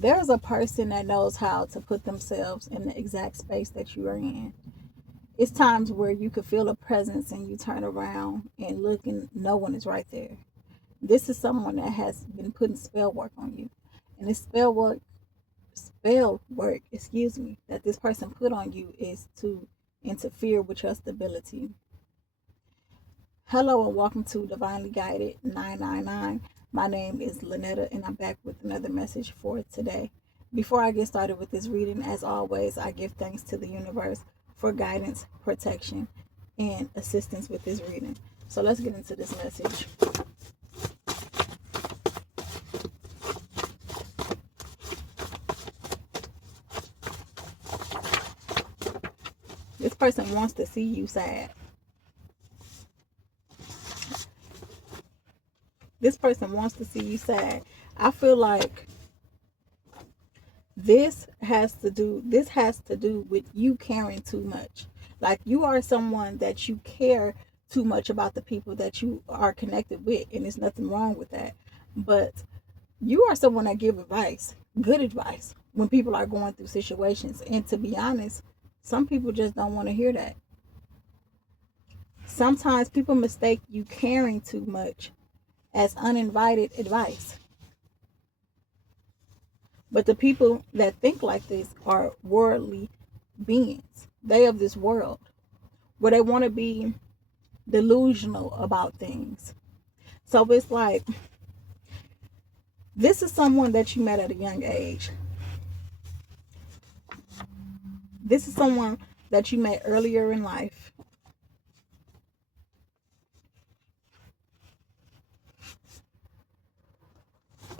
There's a person that knows how to put themselves in the exact space that you are in. It's times where you could feel a presence and you turn around and look and no one is right there. This is someone that has been putting spell work on you. And this spell work, that this person put on you is to interfere with your stability. Hello and welcome to Divinely Guided 999. My name is Lynetta and I'm back with another message for today. Before I get started with this reading, as always, I give thanks to the universe for guidance, protection, and assistance with this reading. So let's get into this message. This person wants to see you sad. This person wants to see you sad. I feel like this has to do with you caring too much. Like you are someone that you care too much about the people that you are connected with, and there's nothing wrong with that. But you are someone that give advice, good advice, when people are going through situations. And to be honest, some people just don't want to hear that. Sometimes people mistake you caring too much as uninvited advice. But the people that think like this are worldly beings. They of this world, where they want to be delusional about things. So it's like, this is someone that you met at a young age. This is someone that you met earlier in life.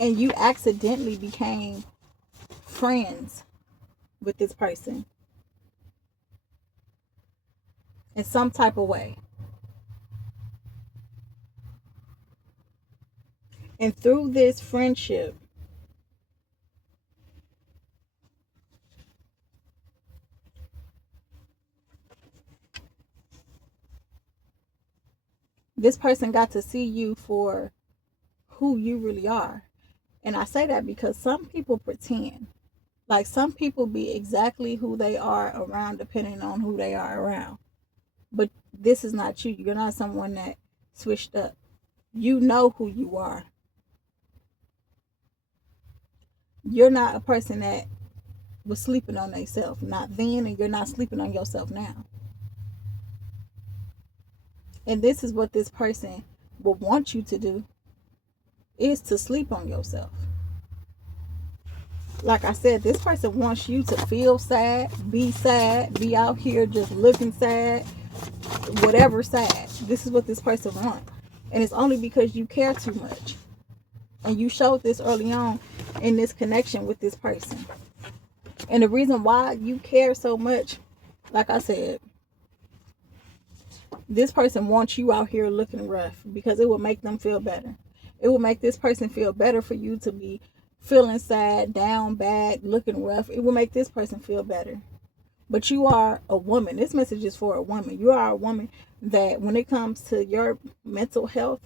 And you accidentally became friends with this person in some type of way. And through this friendship, this person got to see you for who you really are. And I say that because some people pretend. Like some people be exactly who they are around depending on who they are around. But this is not you. You're not someone that switched up. You know who you are. You're not a person that was sleeping on themselves. Not then, and you're not sleeping on yourself now. And this is what this person will want you to do, is to sleep on yourself. Like I said, this person wants you to feel sad, be out here just looking sad, whatever sad. This is what this person wants. And it's only because you care too much. And you showed this early on in this connection with this person. And the reason why you care so much, like I said, this person wants you out here looking rough because it will make them feel better. It will make this person feel better for you to be feeling sad, down, bad, looking rough. It will make this person feel better. But you are a woman. This message is for a woman. You are a woman that when it comes to your mental health,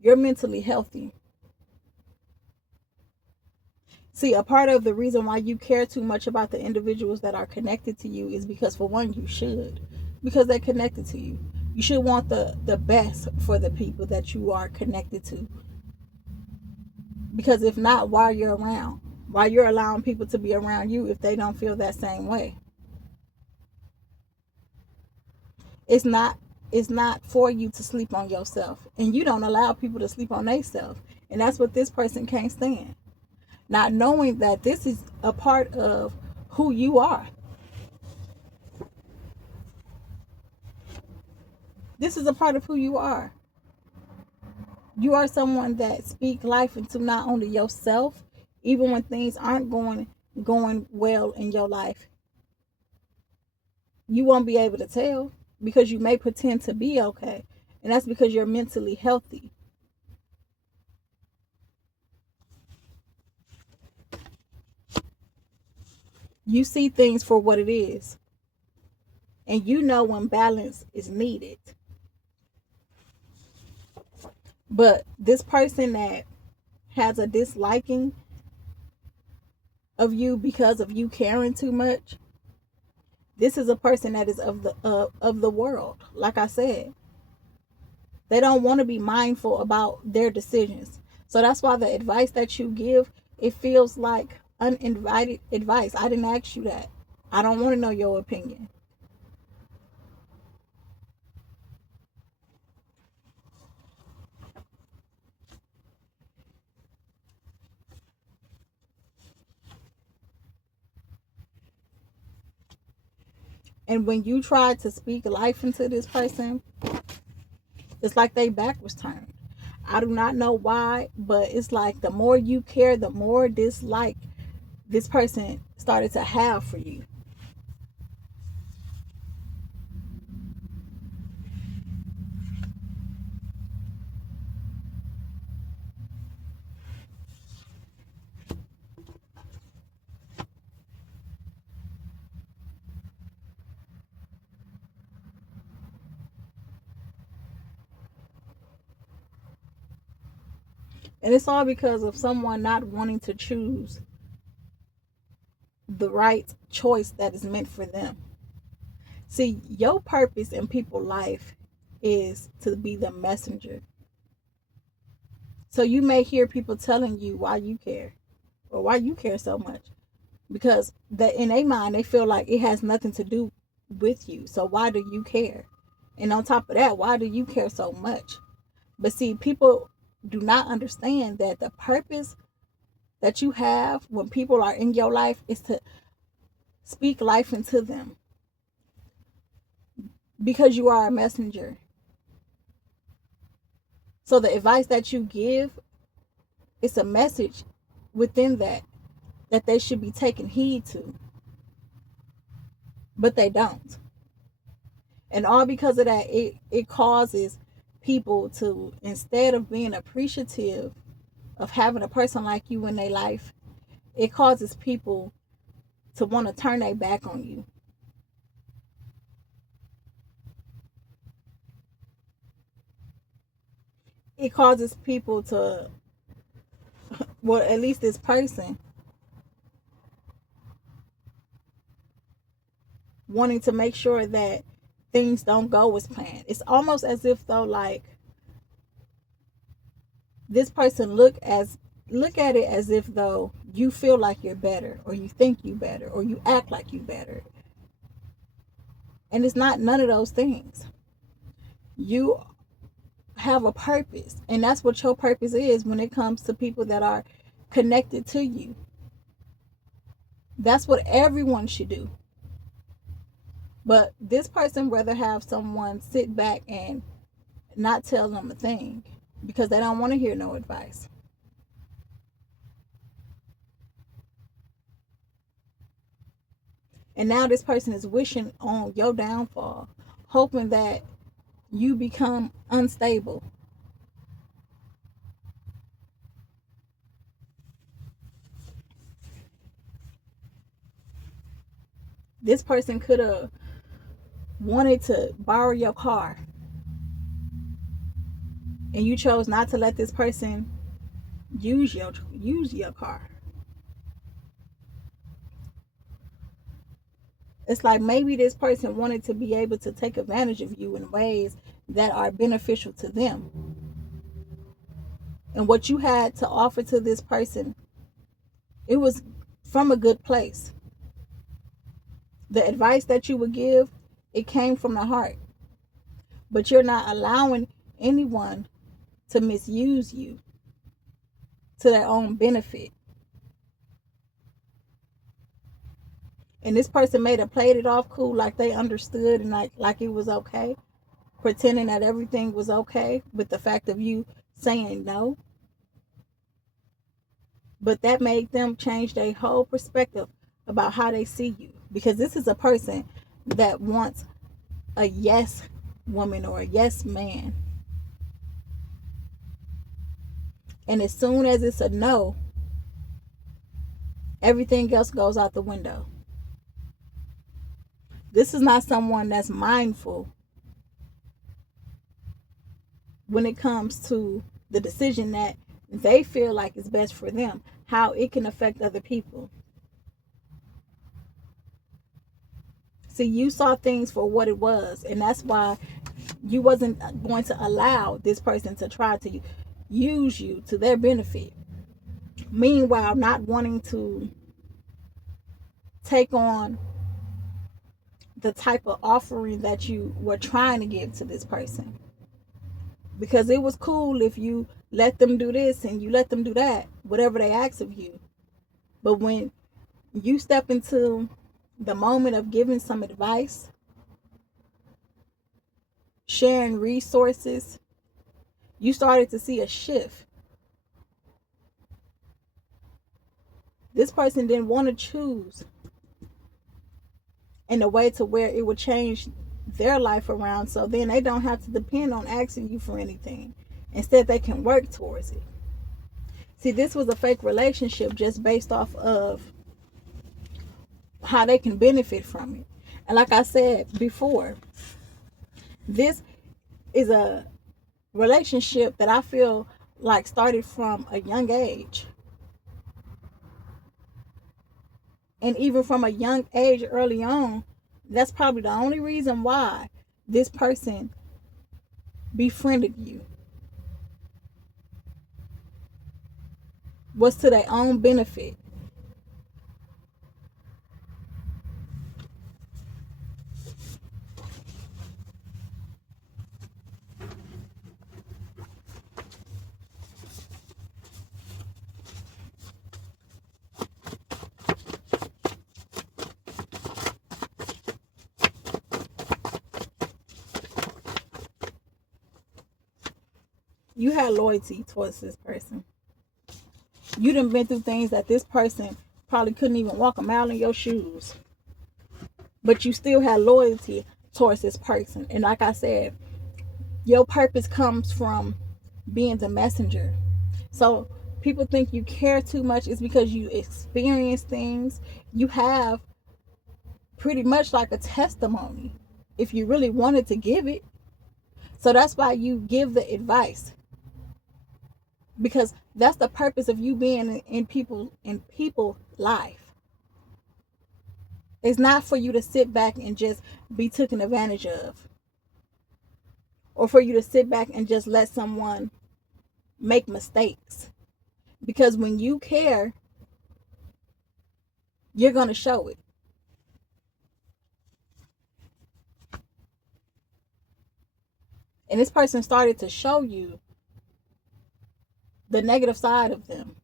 you're mentally healthy. See, a part of the reason why you care too much about the individuals that are connected to you is because, for one, you should. Because they're connected to you. You should want the best for the people that you are connected to. Because if not, why you're around? Why you're allowing people to be around you if they don't feel that same way? It's not it's not for you to sleep on yourself. And you don't allow people to sleep on themselves. And that's what this person can't stand. Not knowing that this is a part of who you are. This is a part of who you are. You are someone that speak life into not only yourself, even when things aren't going well in your life. You won't be able to tell because you may pretend to be okay. And that's because you're mentally healthy. You see things for what it is. And you know when balance is needed. But this person that has a disliking of you because of you caring too much. This is a person that is of the world. Like I said, they don't want to be mindful about their decisions. So that's why the advice that you give, it feels like uninvited advice. I didn't ask you that. I don't want to know your opinion. And when you try to speak life into this person, it's like they back was turned. I do not know why, but it's like the more you care, the more dislike this person started to have for you. And it's all because of someone not wanting to choose the right choice that is meant for them. See, your purpose in people's life is to be the messenger. So you may hear people telling you why you care or why you care so much, because that in their mind they feel like it has nothing to do with you. So why do you care? And on top of that, why do you care so much? But see, people do not understand that the purpose that you have when people are in your life is to speak life into them, because you are a messenger. So the advice that you give, it's a message within that they should be taking heed to, but they don't. And all because of that, it causes people to, instead of being appreciative of having a person like you in their life, it causes people to want to turn their back on you. It causes people to, well, at least this person, wanting to make sure that things don't go as planned. It's almost as if though, like, this person look at it as if though you feel like you're better, or you think you better, or you act like you better. And it's not none of those things. You have a purpose, and that's what your purpose is when it comes to people that are connected to you. That's what everyone should do. But this person rather have someone sit back and not tell them a thing because they don't want to hear no advice. And now this person is wishing on your downfall, hoping that you become unstable. This person could have wanted to borrow your car, and you chose not to let this person use your car. It's like maybe this person wanted to be able to take advantage of you in ways that are beneficial to them. And what you had to offer to this person, it was from a good place. The advice that you would give, it came from the heart. But you're not allowing anyone to misuse you to their own benefit. And this person made have played it off cool, like they understood, and like it was okay, pretending that everything was okay with the fact of you saying no. But that made them change their whole perspective about how they see you, because this is a person that wants a yes woman or a yes man. And as soon as it's a no, everything else goes out the window. This is not someone that's mindful when it comes to the decision that they feel like is best for them, how it can affect other people. See, you saw things for what it was, and that's why you wasn't going to allow this person to try to use you to their benefit. Meanwhile, not wanting to take on the type of offering that you were trying to give to this person. Because it was cool if you let them do this and you let them do that, whatever they ask of you. But when you step into the moment of giving some advice, sharing resources, you started to see a shift. This person didn't want to choose in a way to where it would change their life around, so then they don't have to depend on asking you for anything. Instead, they can work towards it. See, this was a fake relationship just based off of how they can benefit from it. And like I said before, this is a relationship that I feel like started from a young age. And even from a young age early on, that's probably the only reason why this person befriended you, was to their own benefit. You had loyalty towards this person. You done been through things that this person probably couldn't even walk a mile in your shoes. But you still had loyalty towards this person. And like I said, your purpose comes from being the messenger. So people think you care too much is because you experience things. You have pretty much like a testimony if you really wanted to give it. So that's why you give the advice. Because that's the purpose of you being in people life. It's not for you to sit back and just be taken advantage of, or for you to sit back and just let someone make mistakes. Because when you care, you're going to show it. And this person started to show you the negative side of them,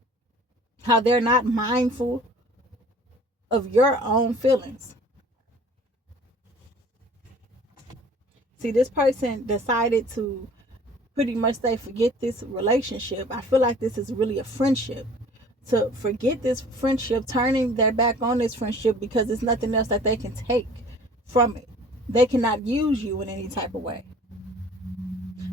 how they're not mindful of your own feelings. See, this person decided to pretty much say, forget this relationship. I feel like this is really a friendship. To forget this friendship, turning their back on this friendship because there's nothing else that they can take from it. They cannot use you in any type of way.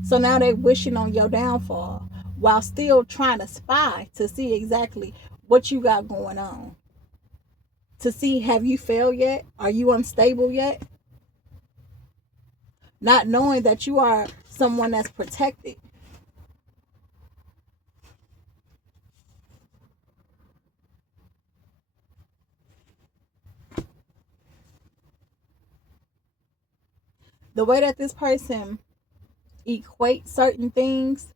So now they're wishing on your downfall while still trying to spy to see exactly what you got going on. To see, have you failed yet? Are you unstable yet? Not knowing that you are someone that's protected. The way that this person equates certain things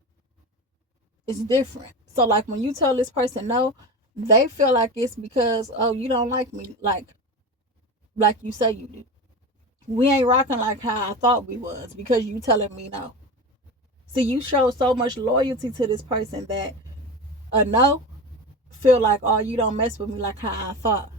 is different. So like when you tell this person no, they feel like it's because, oh, you don't like me like you say you do. We ain't rocking like how I thought we was because you telling me no. See, you show so much loyalty to this person that a no feel like, oh, you don't mess with me like how I thought.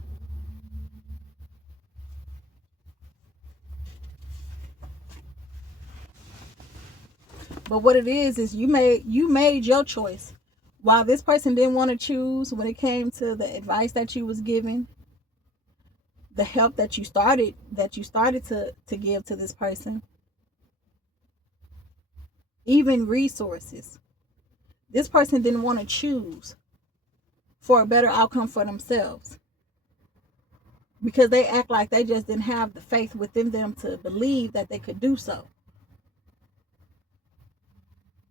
But what it is you made your choice. While this person didn't want to choose when it came to the advice that you was giving, the help that you started to give to this person, even resources. This person didn't want to choose for a better outcome for themselves because they act like they just didn't have the faith within them to believe that they could do so.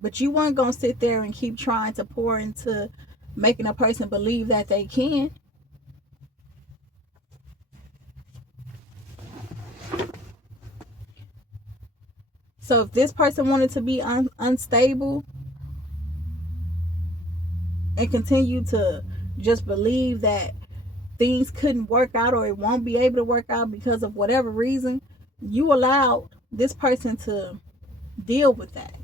But you weren't going to sit there and keep trying to pour into making a person believe that they can. So if this person wanted to be unstable and continue to just believe that things couldn't work out or it won't be able to work out because of whatever reason, you allowed this person to deal with that.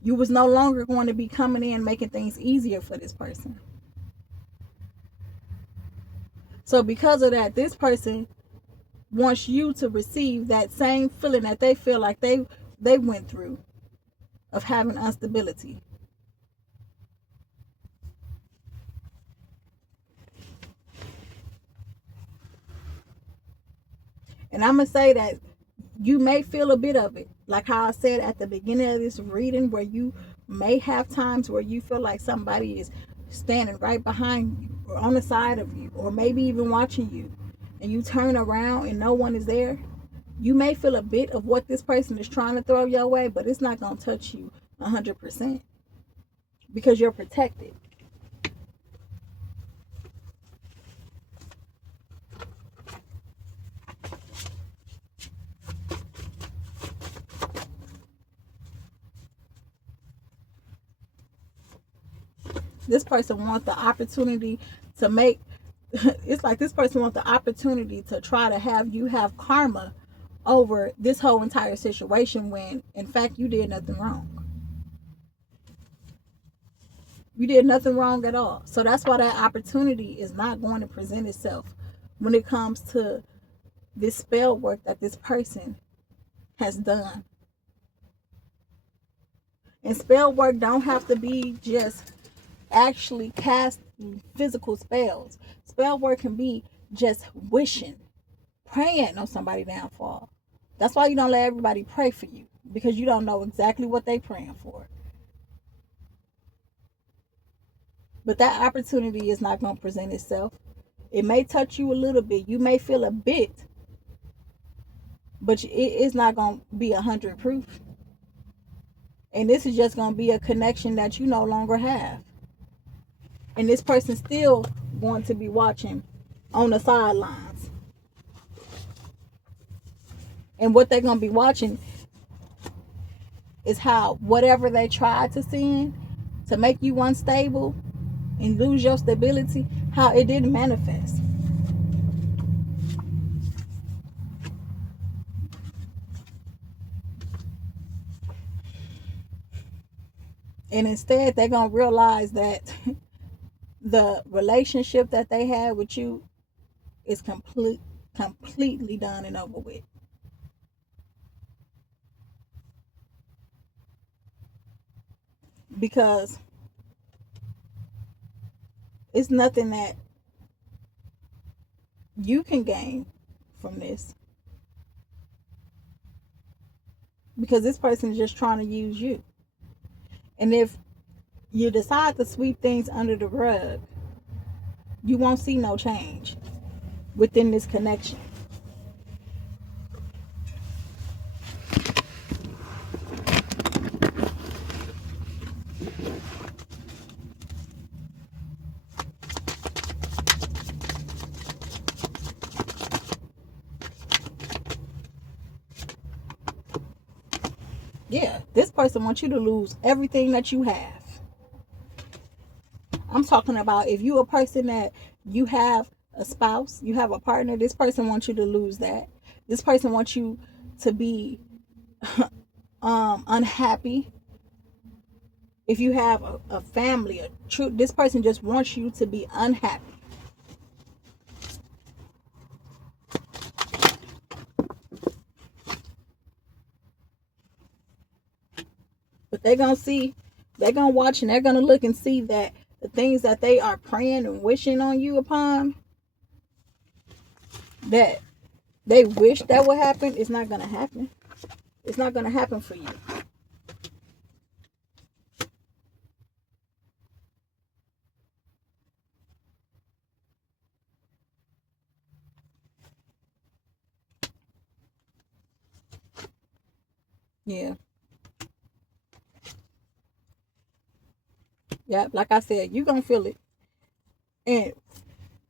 You was no longer going to be coming in making things easier for this person. So because of that, this person wants you to receive that same feeling that they feel like they went through of having instability. And I'm going to say that you may feel a bit of it. Like how I said at the beginning of this reading, where you may have times where you feel like somebody is standing right behind you or on the side of you or maybe even watching you, and you turn around and no one is there. You may feel a bit of what this person is trying to throw your way, but it's not going to touch you 100% because you're protected. This person wants the opportunity to make it's like this person wants the opportunity to try to have you have karma over this whole entire situation when in fact you did nothing wrong. You did nothing wrong at all. So that's why that opportunity is not going to present itself when it comes to this spell work that this person has done. And spell work don't have to be just actually cast physical spells. Spell work can be just wishing, praying on somebody's downfall. That's why you don't let everybody pray for you, because you don't know exactly what they're praying for. But that opportunity is not going to present itself. It may touch you a little bit. You may feel a bit, but it's not going to be 100 proof. And this is just going to be a connection that you no longer have. And this person's still going to be watching on the sidelines. And what they're going to be watching is how whatever they tried to send to make you unstable and lose your stability, how it didn't manifest. And instead, they're going to realize that the relationship that they had with you is completely done and over with. Because it's nothing that you can gain from this. Because this person is just trying to use you. And if you decide to sweep things under the rug, you won't see no change within this connection. Yeah, this person wants you to lose everything that you have. I'm talking about if you a person that you have a spouse, you have a partner, this person wants you to lose that. This person wants you to be unhappy. If you have a family, this person just wants you to be unhappy. But they're going to see, they're going to watch, and they're going to look and see that the things that they are praying and wishing on you upon, that they wish that would happen, it's not going to happen. It's not going to happen for you. Yeah. Yeah, like I said, you're going to feel it. And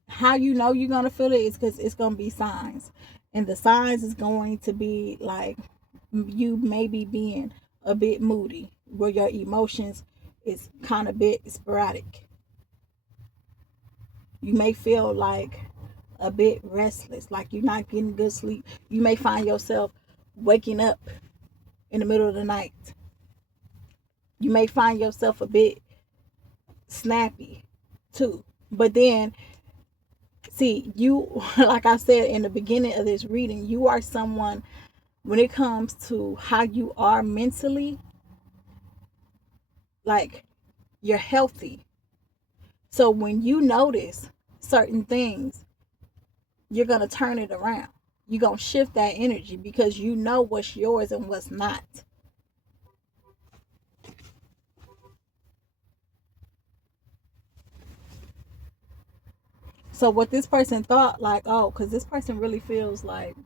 how you know you're going to feel it is because it's going to be signs. And the signs is going to be like you may be being a bit moody, where your emotions is kind of bit sporadic. You may feel like a bit restless, like you're not getting good sleep. You may find yourself waking up in the middle of the night. You may find yourself a bit snappy too. But then, see, you, like I said in the beginning of this reading, you are someone, when it comes to how you are mentally, like, you're healthy. So when you notice certain things, you're going to turn it around. You're going to shift that energy because you know what's yours and what's not. So what this person thought, like, oh, because this person really feels like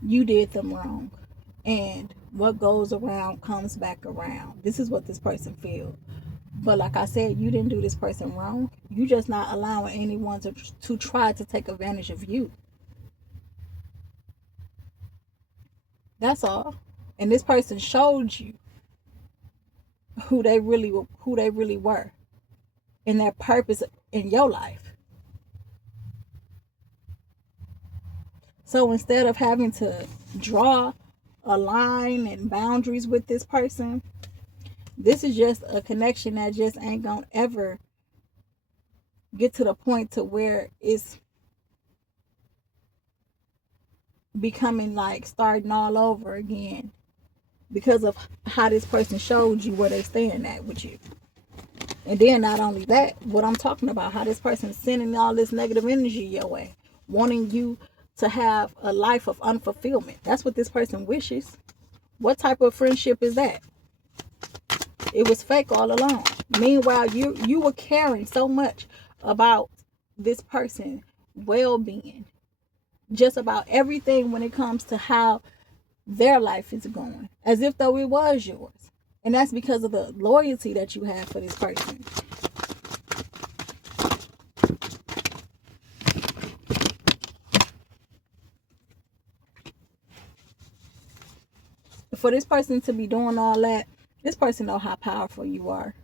you did them wrong. And what goes around comes back around. This is what this person feels. But like I said, you didn't do this person wrong. You just not allowing anyone to try to take advantage of you. That's all. And this person showed you who they really were and their purpose in your life. So instead of having to draw a line and boundaries with this person, this is just a connection that just ain't gonna ever get to the point to where it's becoming like starting all over again because of how this person showed you where they stand at with you. And then not only that, what I'm talking about, how this person is sending all this negative energy your way, wanting you to have a life of unfulfillment. That's what this person wishes. What type of friendship is that? It was fake all along. Meanwhile, you were caring so much about this person's well-being, just about everything when it comes to how their life is going, as if though it was yours. And that's because of the loyalty that you have for this person. For this person to be doing all that, this person know how powerful you are.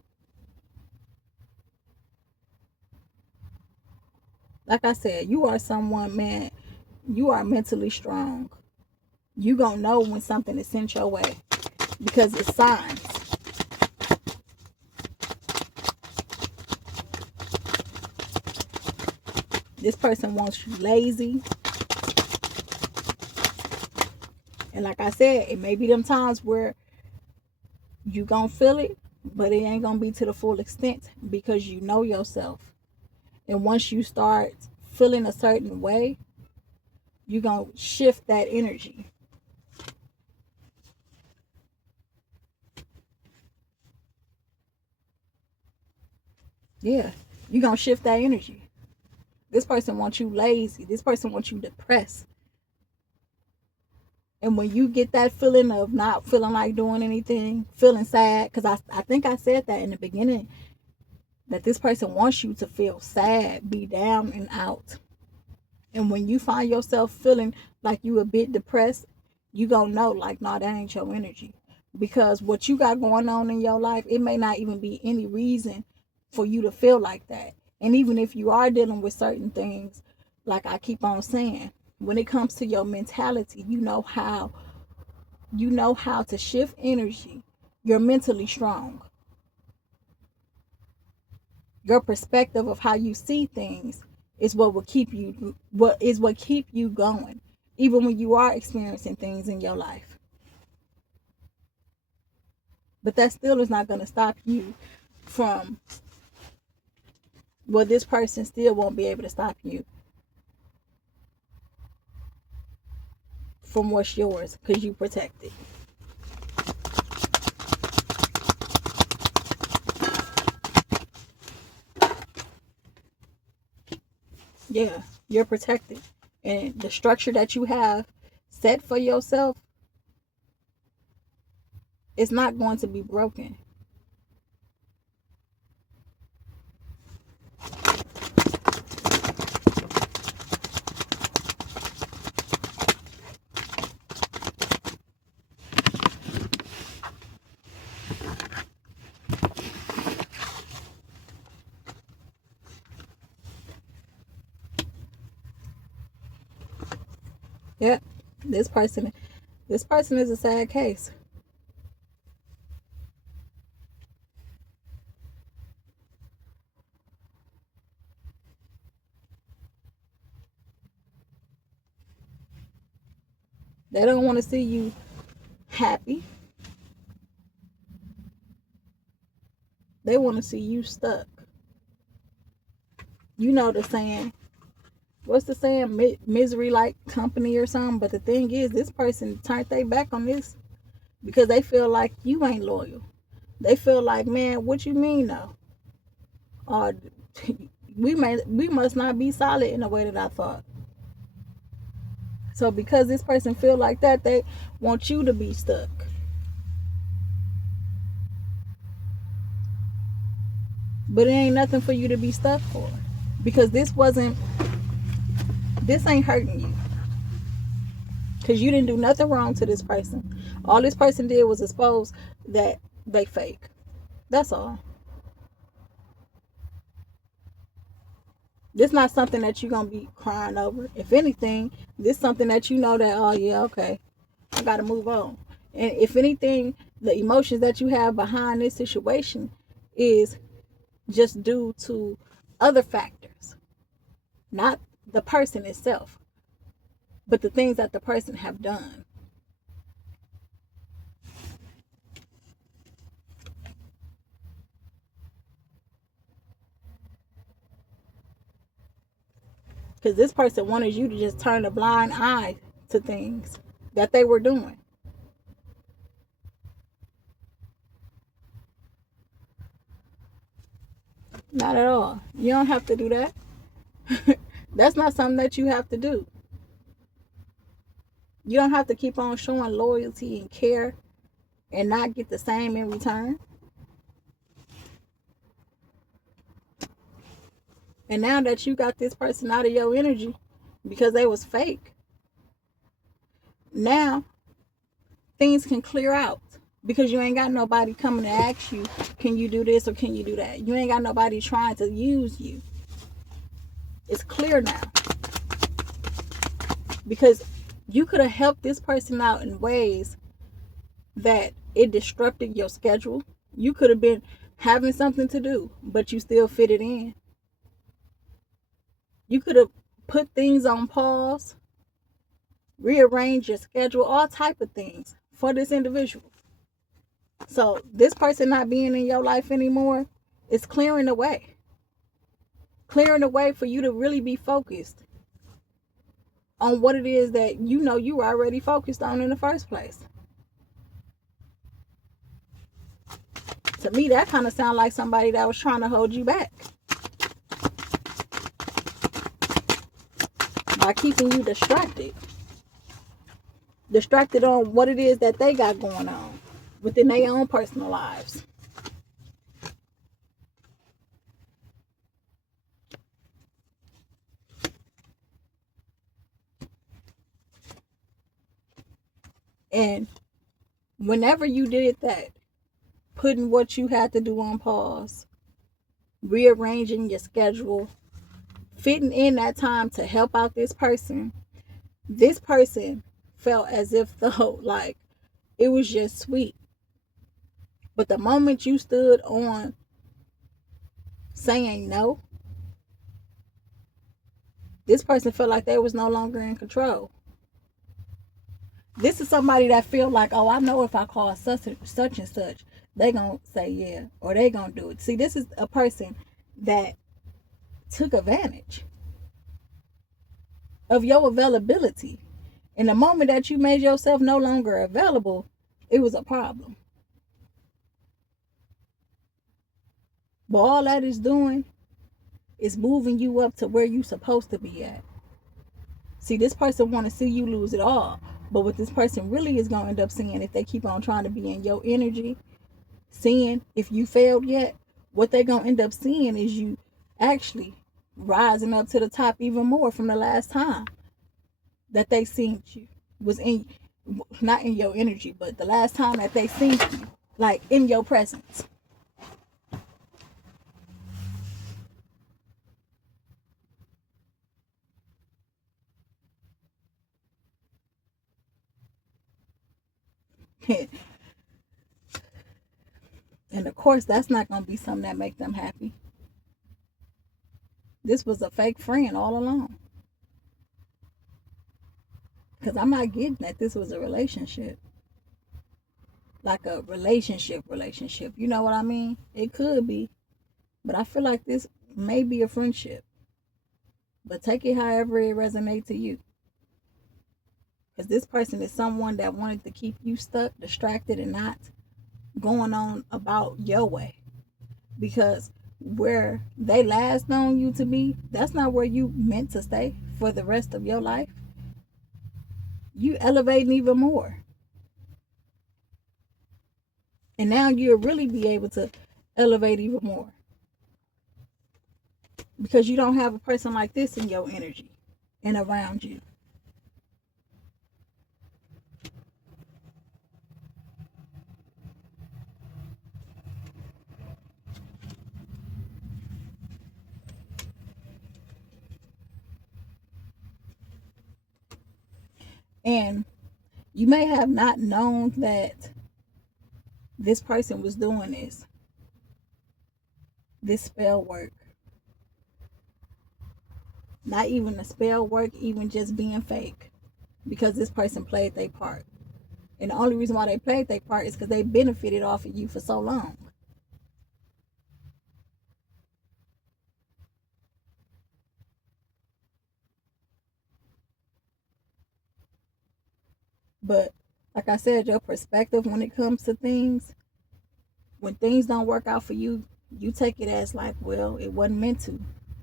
Like I said, you are someone, man, you are mentally strong. You gonna know when something is sent your way because it's signs. This person wants you lazy. And like I said, it may be them times where you gonna feel it, but it ain't gonna be to the full extent because you know yourself. And once you start feeling a certain way, you're gonna shift that energy. Yeah, you're gonna shift that energy. This person wants you lazy. This person wants you depressed. And when you get that feeling of not feeling like doing anything, feeling sad, because I think I said that in the beginning, that this person wants you to feel sad, be down and out. And when you find yourself feeling like you a bit depressed, you gonna know like, no, that ain't your energy. Because what you got going on in your life, it may not even be any reason for you to feel like that. And even if you are dealing with certain things, like I keep on saying, when it comes to your mentality, you know how to shift energy. You're mentally strong. Your perspective of how you see things is what keep you going, even when you are experiencing things in your life. But that still is not going to stop you from, well, this person still won't be able to stop you from what's yours because you protect it. Yeah, you're protected. And the structure that you have set for yourself, it's not going to be broken. Yep. This person is a sad case. They don't want to see you happy. They want to see you stuck. You know the saying, what's the saying? Misery like company or something. But the thing is, this person turned their back on this because they feel like you ain't loyal. They feel like, man, what you mean though? Or we must not be solid in the way that I thought. So because this person feel like that, they want you to be stuck. But it ain't nothing for you to be stuck for. Because this ain't hurting you. Because you didn't do nothing wrong to this person. All this person did was expose that they fake. That's all. This not something that you're going to be crying over. If anything, this something that you know that, oh yeah, okay, I got to move on. And if anything, the emotions that you have behind this situation is just due to other factors, not the person itself, but the things that the person have done. Because this person wanted you to just turn a blind eye to things that they were doing. Not at all. You don't have to do that. That's not something that you have to do. You don't have to keep on showing loyalty and care and not get the same in return. And now that you got this person out of your energy because they was fake, now things can clear out because you ain't got nobody coming to ask you, can you do this or can you do that? You ain't got nobody trying to use you. It's clear now. Because you could have helped this person out in ways that it disrupted your schedule. You could have been having something to do, but you still fit it in. You could have put things on pause, rearrange your schedule, all type of things for this individual. So this person not being in your life anymore is clearing the way. Clearing the way for you to really be focused on what it is that you know you were already focused on in the first place. To me, that kind of sounds like somebody that was trying to hold you back by keeping you distracted. Distracted on what it is that they got going on within their own personal lives. And whenever you did that, putting what you had to do on pause, rearranging your schedule, fitting in that time to help out this person felt as if though like it was just sweet. But the moment you stood on saying no, this person felt like they was no longer in control. This is somebody that feel like, oh, I know if I call such and such, they gonna say yeah, or they gonna do it. See, this is a person that took advantage of your availability. And the moment that you made yourself no longer available, it was a problem. But all that is doing is moving you up to where you supposed to be at. See, this person want to see you lose it all. But what this person really is going to end up seeing, if they keep on trying to be in your energy, seeing if you failed yet, what they're going to end up seeing is you actually rising up to the top even more from the last time that they seen you. Was in, not in your energy, but the last time that they seen you, like in your presence. And of course, that's not going to be something that make them happy. This was a fake friend all along. Because I'm not getting that this was a relationship. Like a relationship. You know what I mean? It could be. But I feel like this may be a friendship. But take it however it resonates to you. Because this person is someone that wanted to keep you stuck, distracted, and not going on about your way. Because where they last known you to be, that's not where you meant to stay for the rest of your life. You elevating even more. And now you'll really be able to elevate even more. Because you don't have a person like this in your energy and around you. And you may have not known that this person was doing this spell work. Not even the spell work, even just being fake. Because this person played their part. And the only reason why they played their part is because they benefited off of you for so long. But like I said, your perspective when it comes to things, when things don't work out for you, you take it as like, well, it wasn't meant to.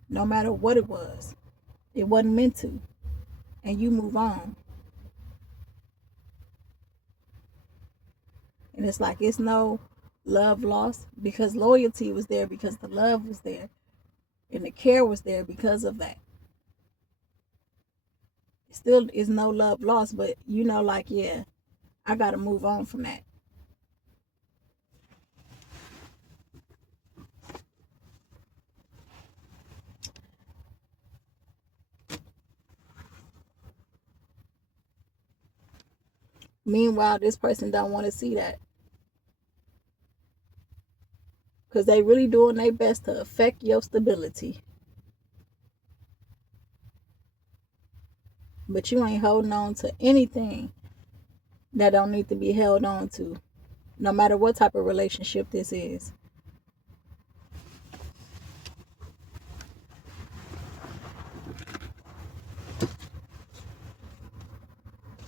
No matter what it was, it wasn't meant to. And you move on. And it's like it's no love lost because loyalty was there, because the love was there, and the care was there because of that. It still is no love lost, but you know, like, yeah, I got to move on from that. Meanwhile, this person don't want to see that. Because they really doing their best to affect your stability. But you ain't holding on to anything that don't need to be held on to. No matter what type of relationship this is.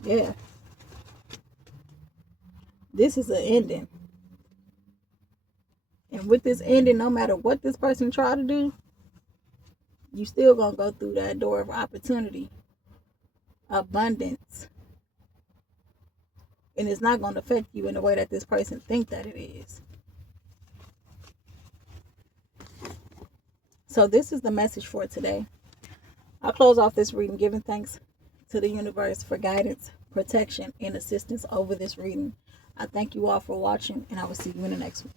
Yeah. This is an ending. And with this ending, no matter what this person try to do, you still gonna go through that door of opportunity, abundance, and it's not gonna affect you in the way that this person think that it is. So this is the message for today. I'll close off this reading giving thanks to the universe for guidance, protection, and assistance over this reading. I thank you all for watching, and I will see you in the next one.